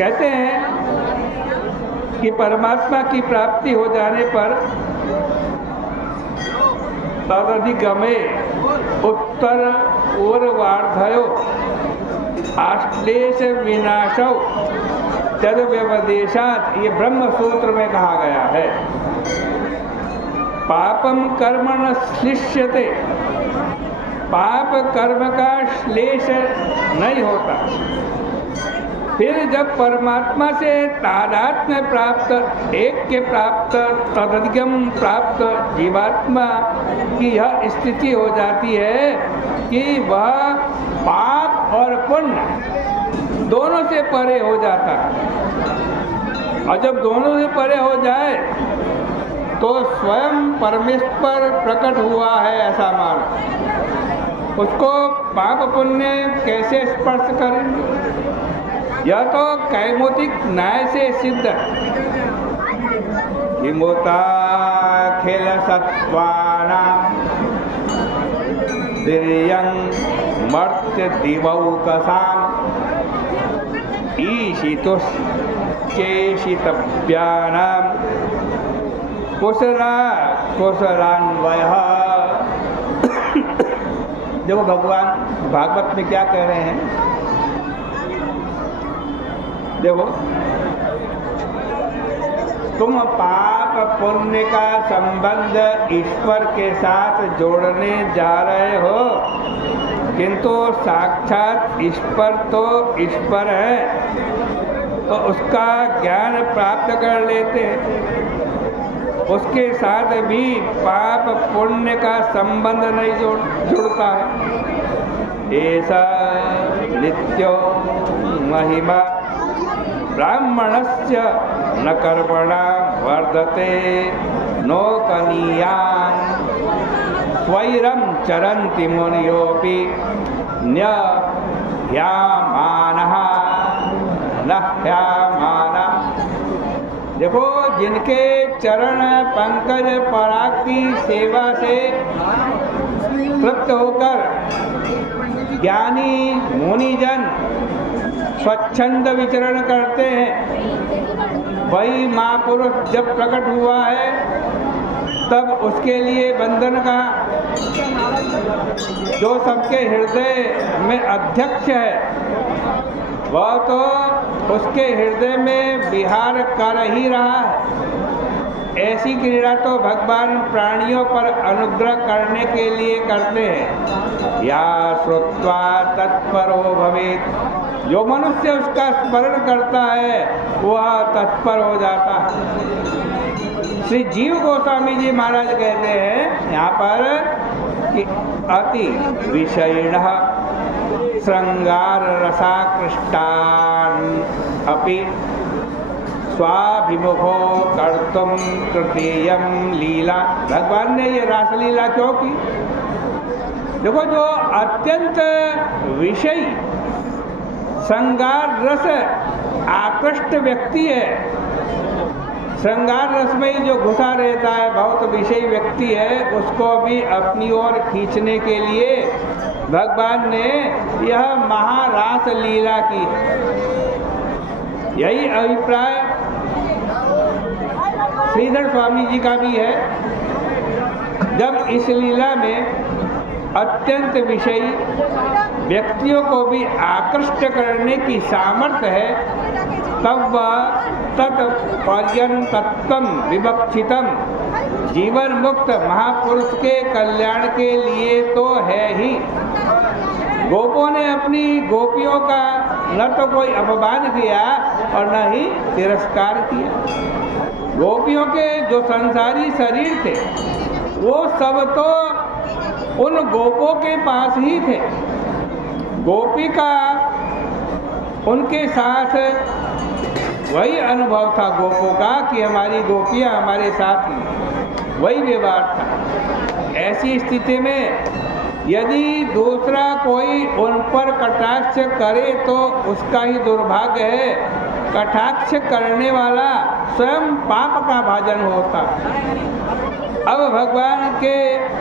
कहते हैं कि परमात्मा की प्राप्ति हो जाने पर तदधिगमे उत्तर ऊर्वार्धयो आश्लेष विनाशौ तद व्यवदेशात, ये ब्रह्म सूत्र में कहा गया है। पापम कर्म न श्लिष्यते, पाप कर्म का श्लेष नहीं होता। फिर जब परमात्मा से तादात्म्य प्राप्त, ऐक्य प्राप्त, तदधिगम प्राप्त जीवात्मा की यह स्थिति हो जाती है कि वह पाप और पुण्य दोनों से परे हो जाता है। और जब दोनों से परे हो जाए तो स्वयं परमेश्वर प्रकट हुआ है ऐसा मान, उसको पाप पुण्य कैसे स्पर्श करेंगे? यह तो कैमोतिक न्याय से सिद्ध है। किमुता खेल सत्वाना दिर्यं मर्त्य दिवौकसाम ईशितुश्चेशितव्यानां कुशला कुशलान्वयः। देखो भगवान भागवत में क्या कह रहे हैं, देखो तुम पाप पुण्य का संबंध ईश्वर के साथ जोड़ने जा रहे हो, किंतु साक्षात ईश्वर तो ईश्वर है, तो उसका ज्ञान प्राप्त कर लेते हैं। उसके साथ भी पाप पुण्य का संबंध नहीं जुड़ता है। ऐसा नित्यो महिमा ब्राह्मणस्य न कर्मणा वर्धते नोकनीयान् स्वैरं चरन्ति मुनियोऽपि न्यह्यामानः नह्यामाना। देखो जिनके चरण पंकज पराग की सेवा से तृप्त होकर ज्ञानी मुनिजन स्वच्छंद विचरण करते हैं, वही महापुरुष जब प्रकट हुआ है तब उसके लिए बंधन का जो सबके हृदय में अध्यक्ष है वह तो उसके हृदय में विहार कर ही रहा है। ऐसी क्रीड़ा तो भगवान प्राणियों पर अनुग्रह करने के लिए करते हैं। या श्रुत्वा तत्परो भवेत्, जो मनुष्य उसका स्मरण करता है वह तत्पर हो जाता है। श्री जीव गोस्वामी जी महाराज कहते हैं यहाँ पर कि अति विषयिणः श्रृंगार रसाकृष्टान् अपि स्वाभिमुखो कर्तुम तृतीयम लीला। भगवान ने ये रासलीला क्यों की? देखो जो अत्यंत विषयी श्रृंगार रस आकृष्ट व्यक्ति है, श्रृंगार रस में ही जो घुसा रहता है, बहुत विषयी व्यक्ति है, उसको भी अपनी ओर खींचने के लिए भगवान ने यह महारास लीला की। यही अभिप्राय श्रीधर स्वामी जी का भी है। जब इस लीला में अत्यंत विषयी व्यक्तियों को भी आकृष्ट करने की सामर्थ्य है, तब वह तत्पर्यंतत्वम विवक्षितम जीवन मुक्त महापुरुष के कल्याण के लिए तो है ही। गोपों ने अपनी गोपियों का न तो कोई अपमान किया और न ही तिरस्कार किया। गोपियों के जो संसारी शरीर थे वो सब तो उन गोपों के पास ही थे। गोपी का उनके साथ वही अनुभव था गोपों का कि हमारी गोपियाँ हमारे साथ हैं, वही व्यवहार था। ऐसी स्थिति में यदि दूसरा कोई उन पर कटाक्ष करे तो उसका ही दुर्भाग्य है। कटाक्ष करने वाला स्वयं पाप का भाजन होता। अब भगवान के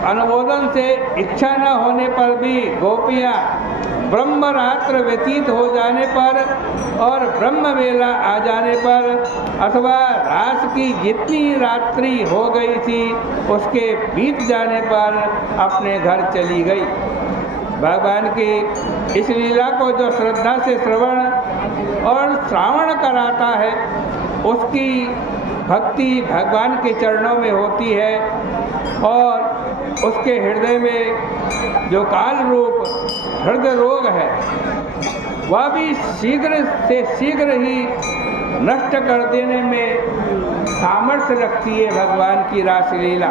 अनुमोदन से इच्छा न होने पर भी गोपियाँ ब्रह्म रात्र व्यतीत हो जाने पर और ब्रह्म वेला आ जाने पर अथवा रात की जितनी रात्रि हो गई थी उसके बीत जाने पर अपने घर चली गई। भगवान की इस लीला को जो श्रद्धा से श्रवण और श्रावण कराता है उसकी भक्ति भगवान के चरणों में होती है और उसके हृदय में जो काल रूप हृदय रोग है वह भी शीघ्र से शीघ्र ही नष्ट कर देने में सामर्थ्य रखती है भगवान की रासलीला।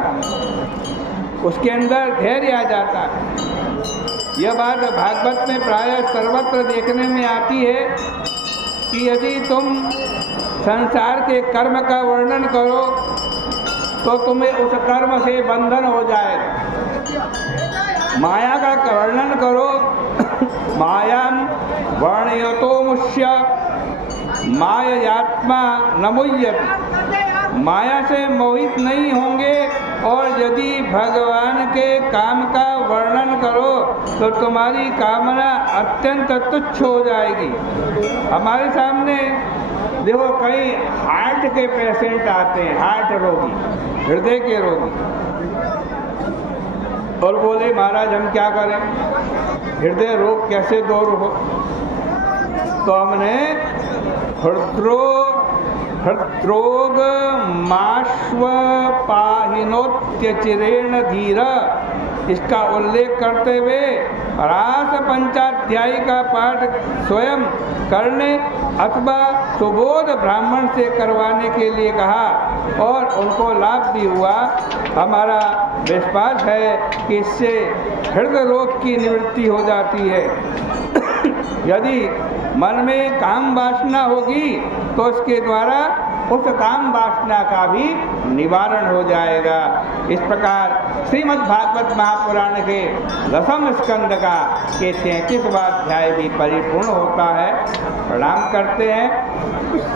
उसके अंदर धैर्य आ जाता है। यह बात भागवत में प्रायः सर्वत्र देखने में आती है कि यदि तुम संसार के कर्म का वर्णन करो तो तुम्हें उस कर्म से बंधन हो जाएगा। माया का वर्णन करो, मायां वर्णयतो मुष्य मायात्मा न मुह्यति। माया से मोहित नहीं होंगे और यदि भगवान के काम का वर्णन करो तो तुम्हारी कामना अत्यंत तुच्छ हो जाएगी। हमारे सामने देखो कई हार्ट के पेशेंट आते हैं, हार्ट रोगी, हृदय के रोगी, और बोले महाराज हम क्या करें, हृदय रोग कैसे दूर हो। तो हमने हृद्रोग माश्व पाहिनोत्यचिरेण धीर इसका उल्लेख करते हुए रास पंचाध्यायी का पाठ स्वयं करने अथवा सुबोध ब्राह्मण से करवाने के लिए कहा और उनको लाभ भी हुआ। हमारा विश्वास है कि इससे हृदय रोग की निवृत्ति हो जाती है। यदि मन में काम वासना होगी तो उसके द्वारा उस काम वासना का भी निवारण हो जाएगा। इस प्रकार श्रीमद् भागवत महापुराण के 10वें स्कंद का के 33वां अध्याय भी परिपूर्ण होता है। प्रणाम करते हैं।